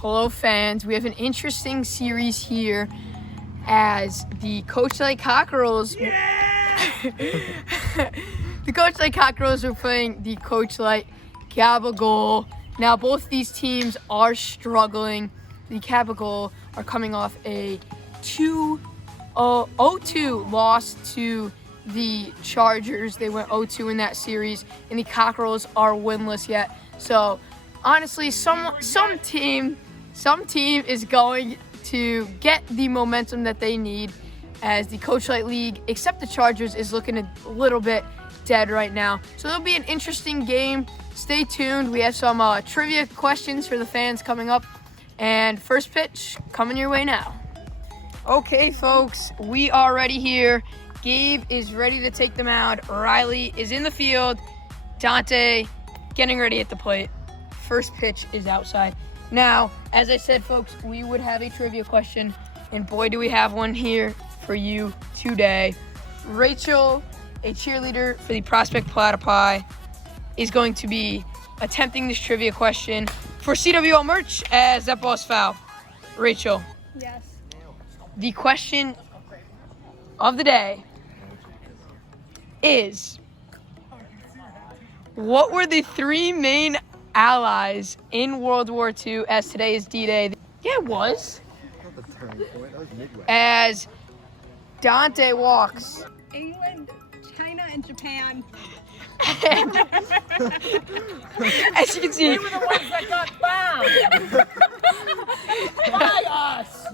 Hello, fans. We have an interesting series here as the Coachlight Cockerels. The Coachlight Cockerels are playing the Coachlight Capicola. Now, both these teams are struggling. The Capicola are coming off a 0-2 loss to the Chargers. They went 0-2 in that series, and the Cockerels are winless yet. So, honestly, some team is going to get the momentum that they need, as the Coachlight League, except the Chargers, is looking a little bit dead right now. So it'll be an interesting game. Stay tuned. We have some trivia questions for the fans coming up, and first pitch coming your way now. Okay, folks, we are ready here. Gabe is ready to take the mound. Riley is in the field. Dante getting ready at the plate. First pitch is outside. Now, as I said, folks, we would have a trivia question, and boy, do we have one here for you today. Rachel, a cheerleader for the Prospect Platypi, is going to be attempting this trivia question for CWL merch, as that ball's foul. Rachel. Yes. The question of the day is, what were the three main allies in World War II, as today is D-Day? Yeah, it was. Not the turning point, that was midway. As Dante walks. England, China, and Japan. As you can see, We were the ones that got bombed by us.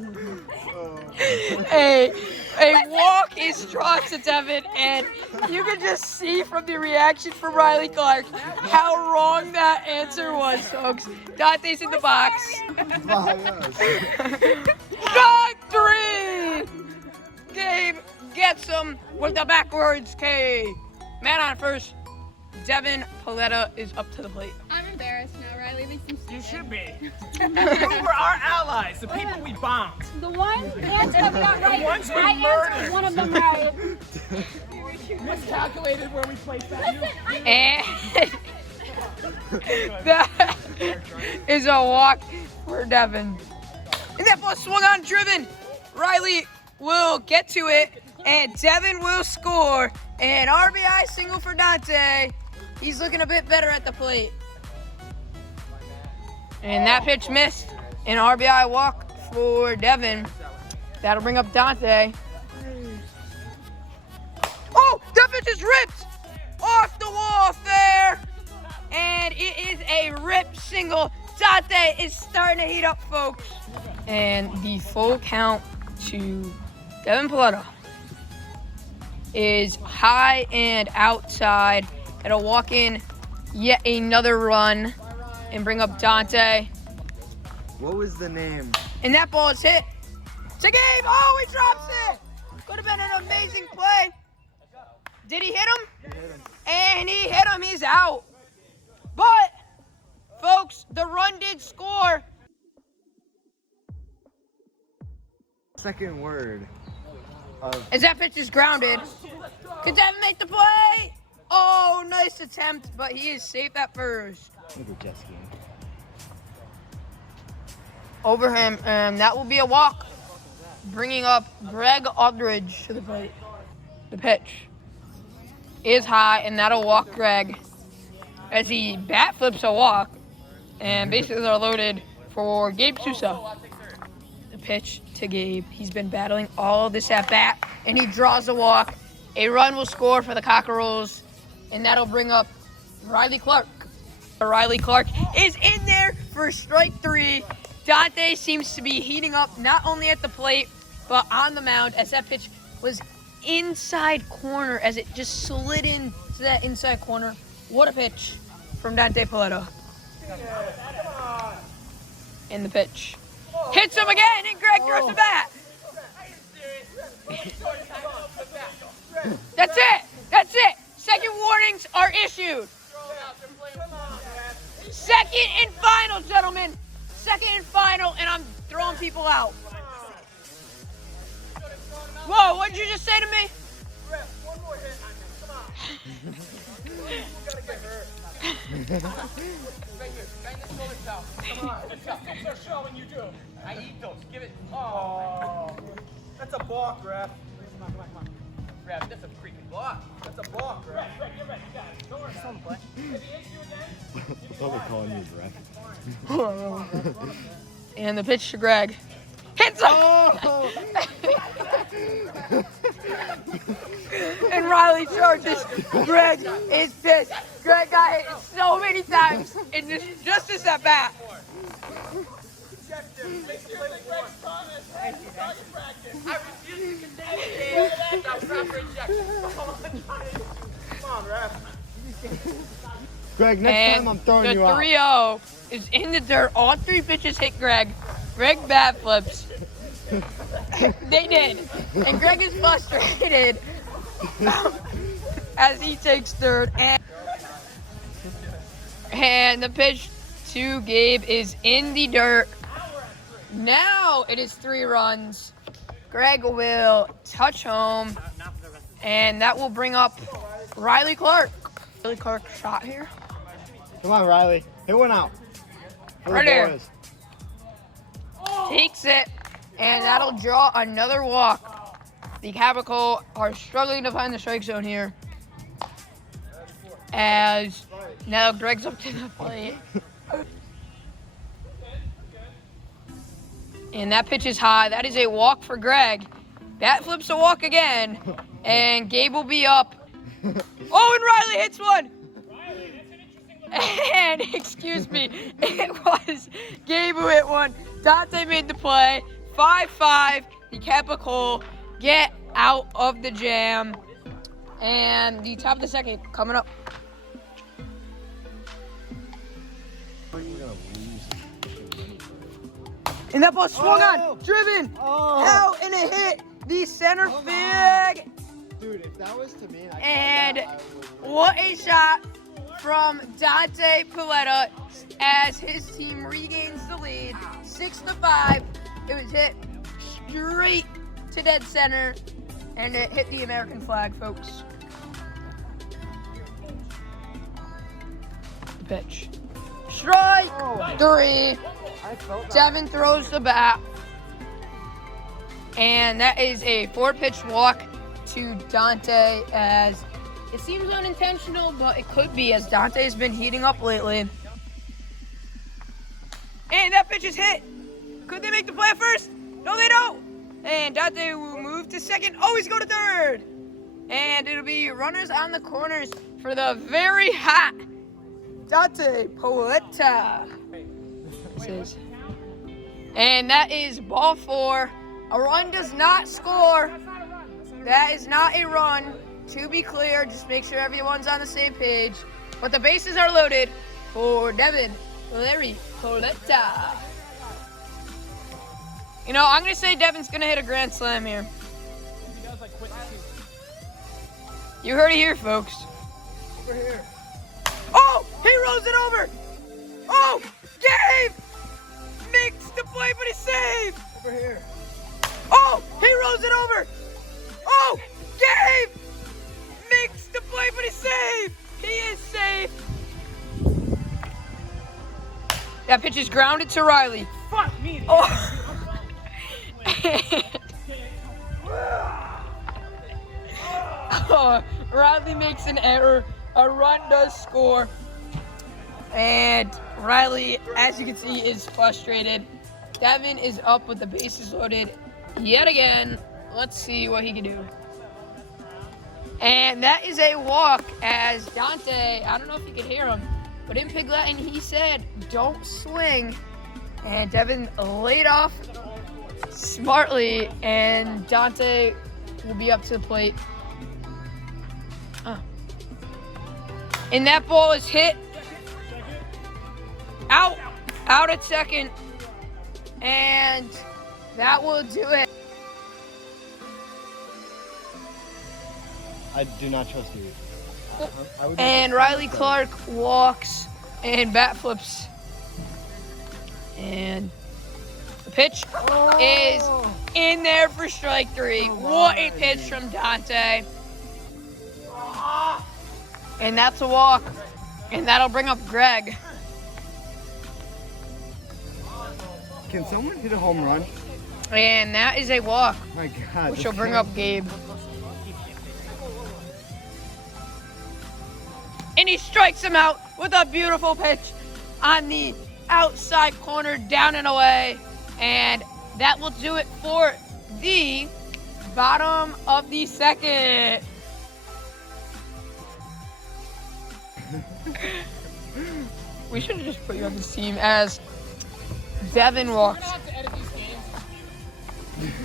a walk is drawn to Devin, and you can just see from the reaction from Riley Clark how wrong that answer was, folks. Dante's in the box. Strike three! Gabe gets him with the backwards K. Man on first. Devin Paletta is up to the plate. I'm embarrassed now, Riley. Makes me You stupid. should be. Who were our allies? The people we bombed. The one answer that we got right. ones we I murdered. answered one of them right. Miscalculated where we placed that. And that is a walk for Devin. And that ball swung on, driven. Riley will get to it, and Devin will score. An RBI single for Dante. He's looking a bit better at the plate. And that pitch missed. An RBI walk for Devin. That'll bring up Dante. Oh, that pitch is ripped off the wall there. And it is a ripped single. Dante is starting to heat up, folks. And the full count to Devin Paletta is high and outside. It'll walk in yet another run and bring up Dante. What was the name? And that ball is hit to Gabe. Oh, he drops it. Could have been an amazing play. Did he hit him? And he hit him. He's out. But, folks, the run did score. Second word of As that pitch is grounded. Could Devin make the play? Oh, nice attempt, but he is safe at first. jet skiing. Over him, and that will be a walk, bringing up Greg Aldridge to the plate. The pitch is high, and that'll walk Greg as he bat flips a walk, and bases are loaded for Gabe Sousa. The pitch to Gabe. He's been battling all this at bat, and he draws a walk. A run will score for the Cockerels, and that'll bring up Riley Clark. Riley Clark is in there for strike three. Dante seems to be heating up not only at the plate, but on the mound, as that pitch was inside corner, as it just slid into that inside corner. What a pitch from Dante Paletta. And the pitch hits him again, and Greg throws the bat. That's it. That's it. Second warnings are issued. Second and final, gentlemen. Second and final, and I'm throwing people out. Whoa, what did you just say to me? Right here. Bang the shoulder towel. Come on. Statistics are showing you do. I eat those. Give it. Oh. That's a balk, ref. Come on. Ref, that's a freaking balk. That's a balk, ref. Ref, you're ready. You got it. Don't worry. Some play. If he hits you again, I thought they calling me ref. And the pitch to Greg. Hits him! Oh! And Riley charges. Greg is pissed. Greg got hit so many times in just this at bat. I refuse to condemn the game without proper injection. Come on, ref. Greg, next time I'm throwing you out. The 3-0 is in the dirt. All 3 pitches hit Greg. Greg bat flips. They did. And Greg is frustrated as he takes third. And the pitch to Gabe is in the dirt. Now it is 3 runs. Greg will touch home. And that will bring up Riley Clark. Riley Clark shot here. Come on, Riley. Hit one out. For the Right there. boys. Takes it, and that'll draw another walk. The Capicola are struggling to find the strike zone here. As now Greg's up to the plate. And that pitch is high. That is a walk for Greg. That flips a walk again, and Gabe will be up. Oh, and Riley hits one. And, excuse me, it was Gabe who hit one. Dante made the play. 5-5. The Capicola get out of the jam. And the top of the second coming up. And that ball swung on, driven, out, and it hit the center field. Dude, if that was to me, And what a shot from Dante Paletta as his team regains the lead, 6-5. It was hit straight to dead center, and it hit the American flag, folks. Pitch. Strike 3. Devin throws the bat. And that is a 4-pitch walk to Dante, as it seems unintentional, but it could be, as Dante's been heating up lately. And that pitch is hit. Could they make the play at first? No, they don't. And Dante will move to second. Oh, he's going to third. And it'll be runners on the corners for the very hot Dante Paletta. And that is ball 4. A run does not score. That is not a run. To be clear, just make sure everyone's on the same page. But the bases are loaded for Devin Larry Paletta. You know, I'm going to say Devin's going to hit a grand slam here. You heard it here, folks. over here. Oh, he rolls it over. Oh, Gabe makes the play, but he's saved. Over here. Oh, he rolls it over. Oh, Gabe makes the play, but he's saved. He is safe. That pitch is grounded to Riley. Fuck me. Oh. Oh, Riley makes an error. A run does score. And Riley, as you can see, is frustrated. Devin is up with the bases loaded yet again. Let's see what he can do. And that is a walk, as Dante, I don't know if you could hear him, but in Pig Latin he said, don't swing. And Devin laid off smartly, and Dante will be up to the plate. And that ball is hit out at second, and that will do it. I do not trust you. And Riley Clark walks and bat flips. And the pitch is in there for strike 3. What a pitch from Dante. And that's a walk. And that'll bring up Greg. Can someone hit a home run? And that is a walk, My God. which this will bring guy- up Gabe. And he strikes him out with a beautiful pitch on the outside corner, down and away. And that will do it for the bottom of the second. We should have just put you on this team as Devin We're walks. gonna have to edit these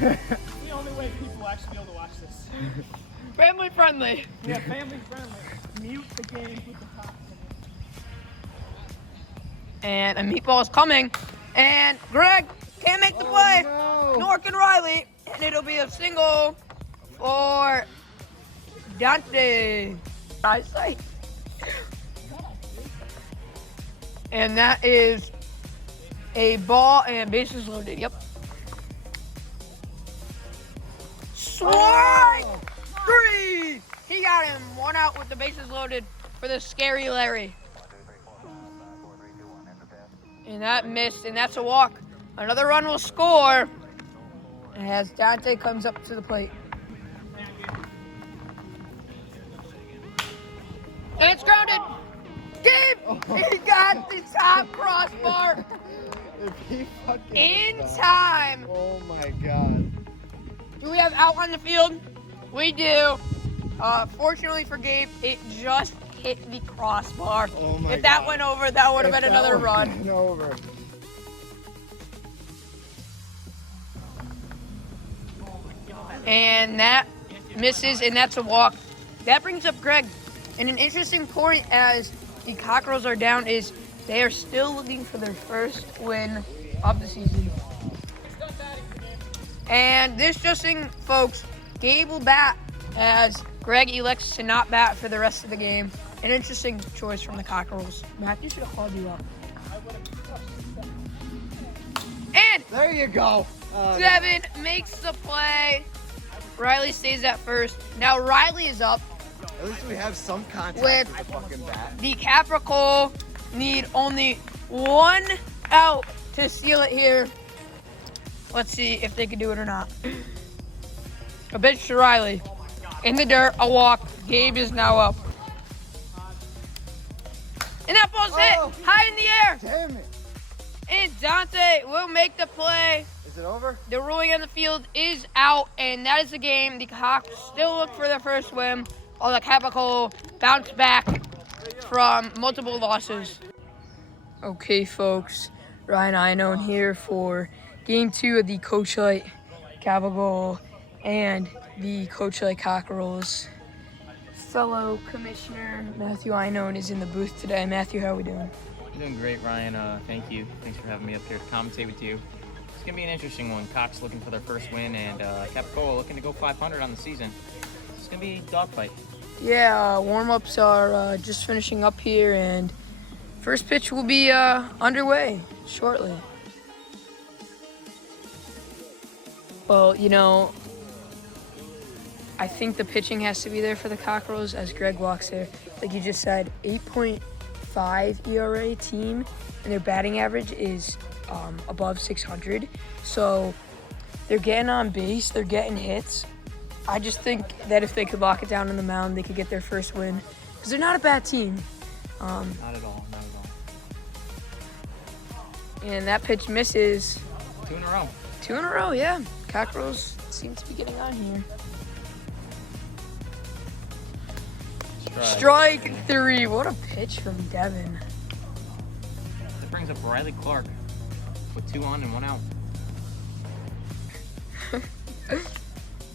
games. The only way people will actually be able to watch this. Family friendly. Yeah, family friendly. Mute the games with the top. And a meatball is coming. And Greg can't make the play. no. Nor can Riley. And it'll be a single for Dante. I say. And that is a ball and bases loaded. Yep. Swing! 3! He got him 1 out with the bases loaded for the scary Larry. And that missed, and that's a walk. Another run will score as Dante comes up to the plate. And it's grounded. Gabe, he got the top crossbar If he fucking in hit that- time. Oh my God. Do we have out on the field? We do. Fortunately for Gabe, it just hit the crossbar. Oh my If that God. went over, that would have If been that another would've run. been over. And that misses, and that's a walk. That brings up Greg. And an interesting point as the Cockerels are down is they are still looking for their first win of the season. And this just thing, folks, Gabe will bat as Greg elects to not bat for the rest of the game. An interesting choice from the Cockerels. Matthew should have called you up. And There you go. Devin makes the play. Riley stays at first. Now Riley is up. At least we have some contact With- with the fucking bat. The Capicola need only 1 out to seal it here. Let's see if they can do it or not. A pitch to Riley. In the dirt, a walk. Gabe is now up. And that ball's Oh. hit high in the air. Damn it. And Dante will make the play. Is it over? The ruling on the field is out, and that is the game. The Hawks still look for their first win, while the Capicola bounce back from multiple losses. Okay, folks, Ryan Iannone here for Game 2 of the Coachlight Capicola and the Coachlight Cockerels. Fellow Commissioner Matthew Iannone is in the booth today. Matthew, how are we doing? Doing great, Ryan. Thank you. Thanks for having me up here to commentate with you. It's going to be an interesting one. Cox looking for their first win, and Capicola looking to go 500 on the season. It's going to be a dogfight. Yeah, warm-ups are just finishing up here, and first pitch will be underway shortly. Well, you know, I think the pitching has to be there for the Cockerels as Greg walks there. Like you just said, 8.5 ERA team, and their batting average is above 600. So they're getting on base, they're getting hits. I just think that if they could lock it down on the mound, they could get their first win. Because they're not a bad team. Not at all. Not at all. And that pitch misses. 2 in a row. 2 in a row, yeah. Cockerels seem to be getting on here. Strike 3. What a pitch from Devin. That brings up Riley Clark with 2 on and 1 out.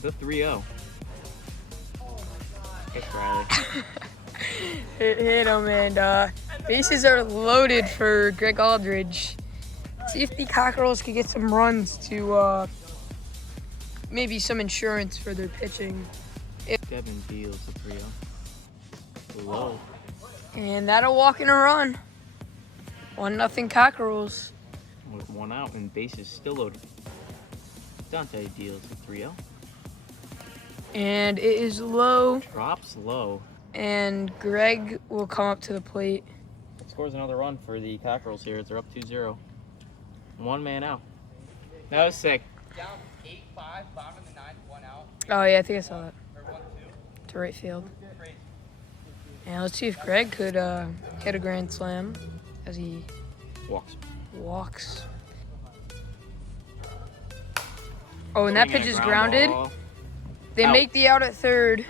The 3-0. Pitch Riley. Hit him, and bases are loaded for Greg Aldridge. See if the Cockerels could get some runs to maybe some insurance for their pitching. Devin deals the 3-0. Low. And that'll walk in a run. 1-0 Cockerels. With 1 out and bases still loaded. Dante deals the 3-0. And it is low, Drops low. and Greg will come up to the plate. scores another run for the Cockerels here. They're up 2-0. One man out. That was sick. Down 8-5, bottom of the ninth, one out. Oh, yeah, I think I saw that. Or 1-2. To right field. Crazy. And let's see if Greg could hit a grand slam as he walks. Oh, and that Swinging pitch a is ground grounded. ball. They Out. make the out at third.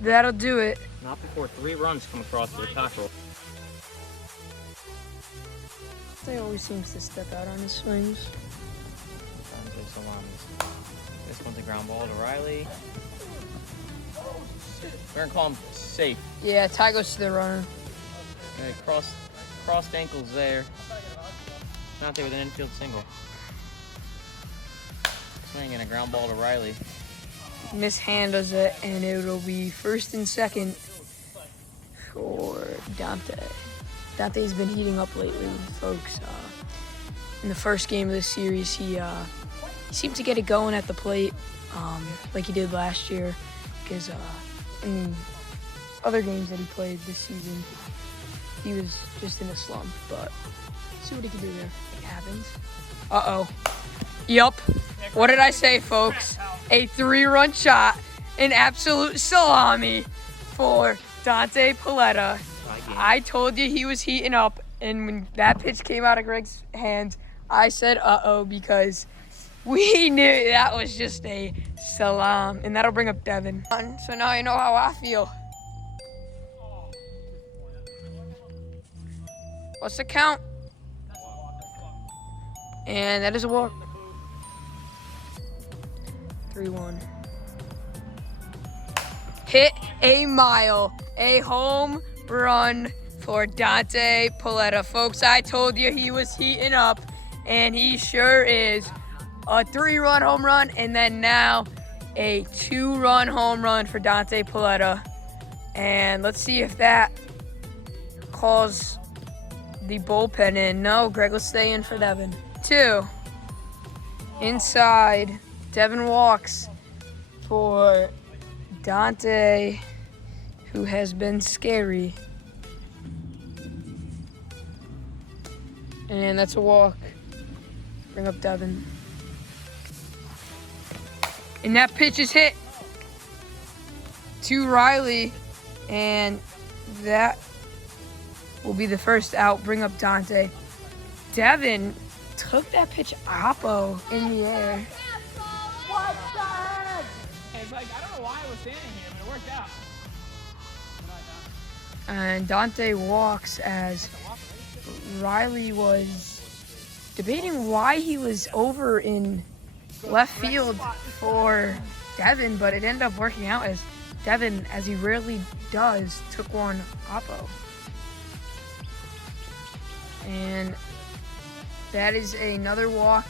That'll do it. Not before 3 runs come across for the Cockerels. They always seems to step out on his swings. This one's a ground ball to Riley. We're gonna call him safe. Yeah, tie goes to the runner. Crossed ankles there. Dante with an infield single. Swing and a ground ball to Riley. Mishandles it, and it'll be first and second for Dante. Dante's been heating up lately, folks. In the first game of this series, he seemed to get it going at the plate, like he did last year, because in the other games that he played this season, he was just in a slump. But see what he can do there. It happens. Uh-oh. Yup. What did I say, folks? A 3-run shot, an absolute salami for Dante Paletta. I told you he was heating up, and when that pitch came out of Greg's hands, I said uh-oh, because we knew that was just a salam, and that'll bring up Devin. So now you know how I feel. What's the count? And that is a walk. 3-1. Hit a mile, a home run for Dante Paletta. Folks, I told you he was heating up, and he sure is. A 3-run home run, and then now a 2-run home run for Dante Paletta. And let's see if that calls the bullpen in. No, Greg will stay in for Devin. 2. Inside. Devin walks for Dante, who has been scary. And that's a walk. Bring up Devin. And that pitch is hit to Riley. And that will be the first out. Bring up Dante. Devin took that pitch oppo in the air. It's like, I don't know why I was standing here, but it worked out. And Dante walks as Riley was debating why he was over in left field for Devin, but it ended up working out as Devin, as he rarely does, took one oppo. And that is another walk,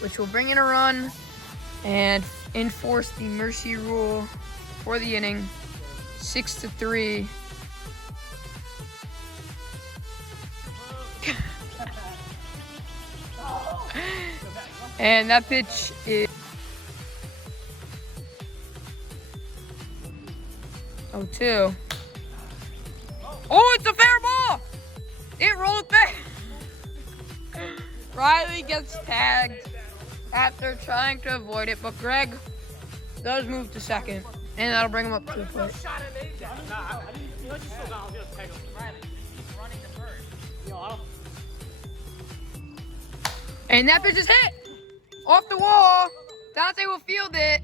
which will bring in a run and enforce the mercy rule for the inning. 6-3. And that pitch is 0-2. Oh, it's a fair ball! It rolled back. Riley gets tagged after trying to avoid it, but Greg does move to second, and that'll bring him up to the plate. And that pitch is hit off the wall. Dante will field it.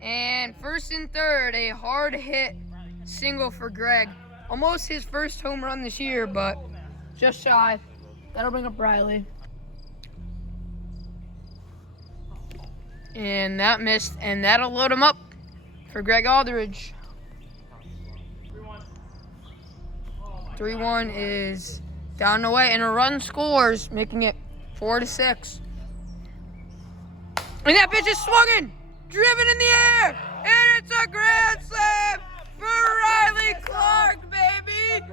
And first and third, a hard hit single for Greg. Almost his first home run this year, but just shy. That'll bring up Riley. And that missed, and that'll load him up for Greg Aldridge. 3-1 is down the way, and a run scores, making it 4-6. And that pitch is swung in, driven in the air, and it's a grand slam for Riley Clark, baby.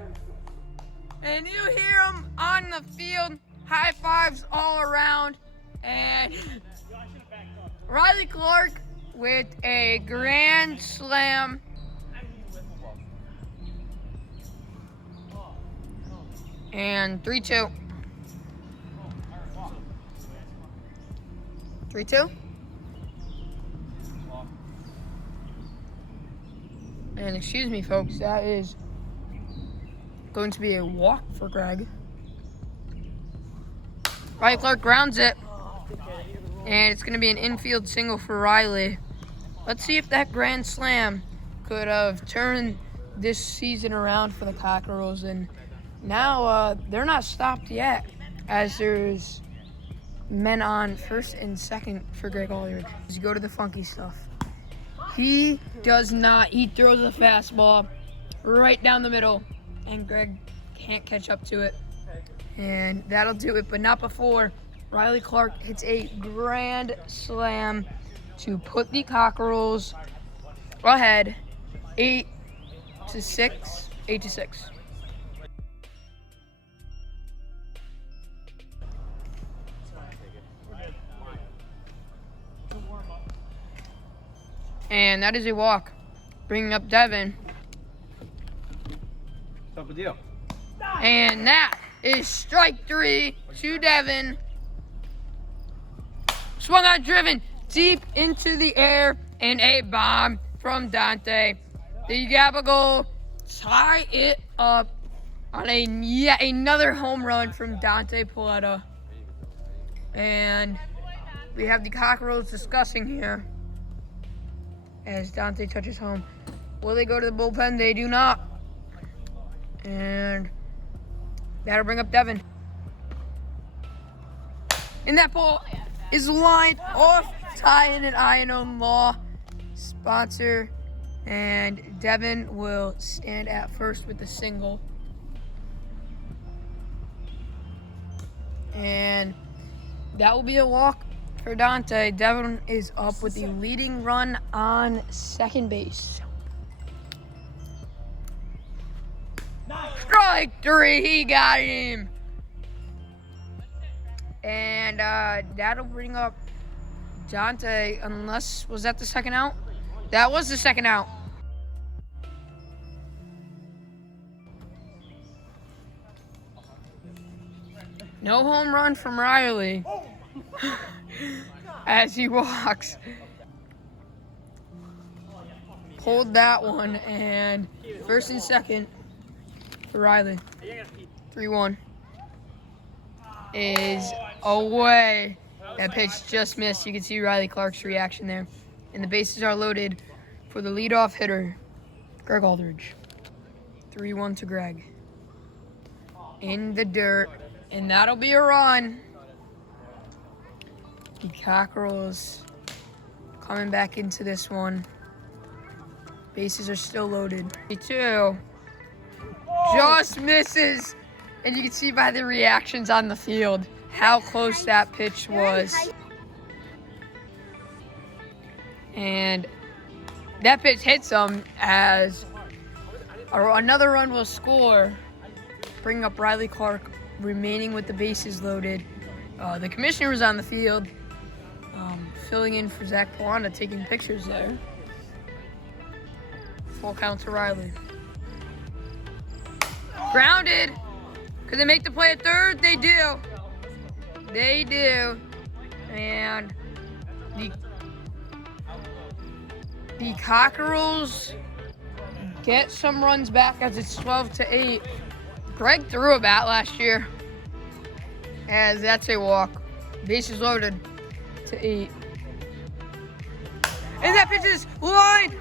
And you hear him on the field, high fives all around, and Riley Clark with a grand slam. And 3-2. 3-2. And excuse me, folks, that is going to be a walk for Greg. Riley Clark grounds it. And it's going to be an infield single for Riley. Let's see if that grand slam could have turned this season around for the Cockerels. And now they're not stopped yet, as there's men on first and second for Greg Aldridge. Let's go to the funky stuff. He does not. He throws a fastball right down the middle, and Greg can't catch up to it. And that'll do it, but not before Riley Clark hits a grand slam to put the Cockerels ahead 8-6. 8-6. And that is a walk, bringing up Devin. What's up with you? And that is strike 3 to Devin. Swung out, driven deep into the air, and a bomb from Dante. The Capicola tie it up on yet another home run from Dante Paletta. And we have the Cockerels discussing here as Dante touches home. Will they go to the bullpen? They do not. And that'll bring up Devin. And that ball is lined off. Tie-in and Iron Law sponsor. And Devin will stand at first with the single. And that will be a walk for Dante. Devin is up with the leading run on second base. Strike 3, he got him. And that'll bring up Dante, unless, was that the second out? That was the second out. No home run from Riley as he walks. Pulled that one, and first and second for Riley. 3-1 is away. That pitch just missed. You can see Riley Clark's reaction there. And the bases are loaded for the leadoff hitter, Greg Aldridge. 3-1 to Greg. In the dirt. And that'll be a run. The Cockerels coming back into this one. Bases are still loaded. 3-2. Just misses. And you can see by the reactions on the field how close that pitch was. And that pitch hits him as another run will score, bringing up Riley Clark, remaining with the bases loaded. The commissioner was on the field, filling in for Zach Polanda, taking pictures there. Full count to Riley. Grounded. Could they make the play at third? They do. They do. And the Cockerels get some runs back as it's 12-8. Greg threw a bat last year, as that's a walk. Bases loaded to 8. And that pitch is lined.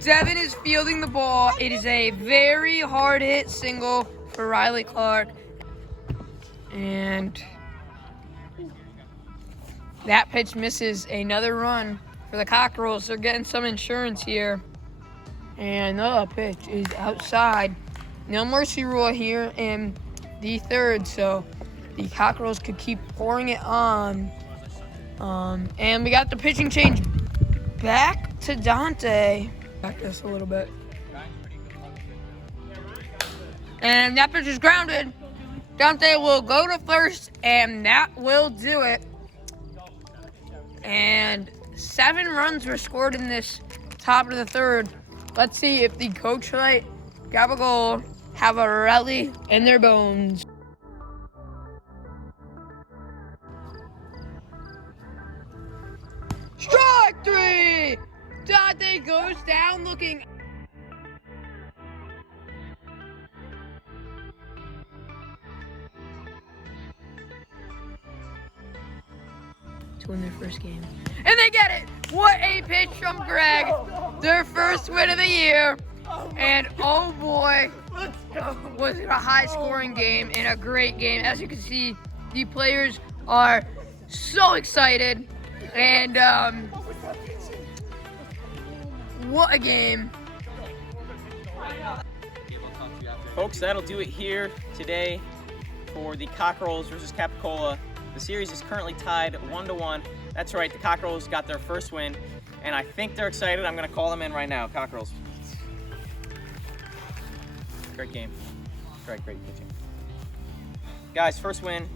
Devin is fielding the ball. It is a very hard hit single for Riley Clark. And that pitch misses. Another run for the Cockerels. They're getting some insurance here. And the pitch is outside. No mercy rule here in the third, so the Cockerels could keep pouring it on. And we got the pitching change back to Dante. Back this a little bit. And that pitch is grounded. Dante will go to first, and that will do it. And 7 runs were scored in this top of the third. Let's see if the Coachlight Capicola have a rally in their bones. Strike three! Dante goes down looking. To win their first game. And they get it! What a pitch from Greg! Their first win of the year. And oh boy, was it a high scoring game and a great game. As you can see, the players are so excited. And what a game. Folks, that'll do it here today for the Cockerels versus Capicola. The series is currently tied 1-1. That's right, the Cockerels got their first win, and I think they're excited. I'm going to call them in right now. Cockerels. Great game. Great pitching. Guys, first win.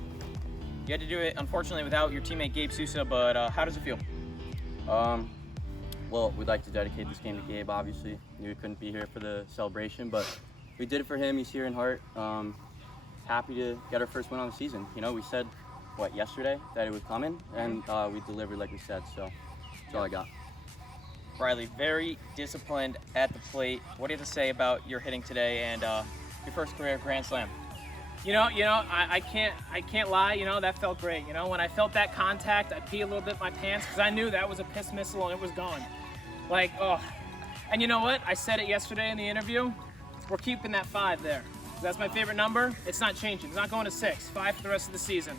You had to do it, unfortunately, without your teammate Gabe Sousa, but how does it feel? Well, we'd like to dedicate this game to Gabe, obviously. Knew he couldn't be here for the celebration, but we did it for him. He's here in heart. Happy to get our first win on the season. You know, we said, yesterday that it would come in, and we delivered like we said, so that's all I got. Riley, very disciplined at the plate. What do you have to say about your hitting today and your first career Grand Slam? I can't lie. That felt great. When I felt that contact, I peed a little bit in my pants because I knew that was a piss missile and it was gone. And you know what? I said it yesterday in the interview. We're keeping that 5 there. That's my favorite number. It's not changing. It's not going to 6. 5 for the rest of the season.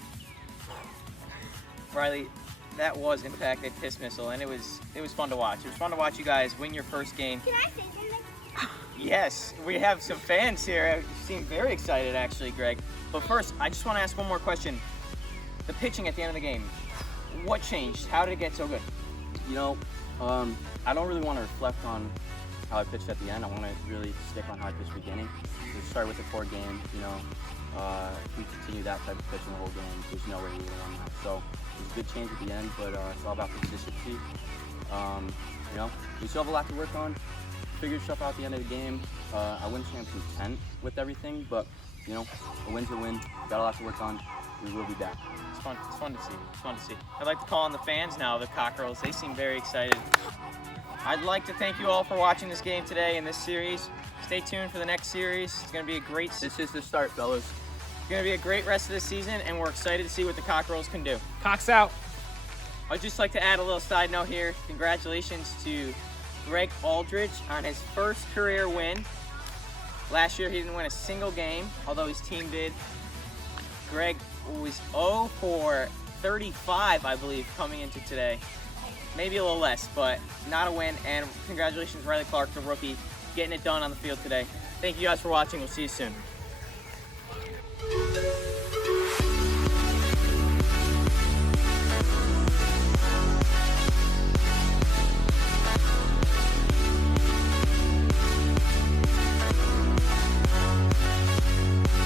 Riley, that was in fact a piss missile, and it was fun to watch. It was fun to watch you guys win your first game. Can I say something? Yes, we have some fans here. You seem very excited, actually, Greg. But first, I just want to ask one more question. The pitching at the end of the game, what changed? How did it get so good? I don't really want to reflect on how I pitched at the end. I want to really stick on how I pitched beginning. We start with the core game, if we continue that type of pitching the whole game, there's no way we would have won that. So it was a good change at the end, but it's all about consistency. We still have a lot to work on. Figure stuff out at the end of the game. I wouldn't say I'm content with everything, but a win's a win. Got a lot to work on. We will be back. It's fun to see. It's fun to see. I'd like to call on the fans now, the Cockerels. They seem very excited. I'd like to thank you all for watching this game today in this series. Stay tuned for the next series. It's going to be a great This is the start, fellas. It's going to be a great rest of the season, and we're excited to see what the Cockerels can do. Cox out. I'd just like to add a little side note here. Congratulations to Greg Aldridge on his first career win. Last year he didn't win a single game, although his team did. Greg was 0 for 35, I believe, coming into today. Maybe a little less, but not a win. And congratulations, Riley Clark, the rookie, getting it done on the field today. Thank you guys for watching. We'll see you soon.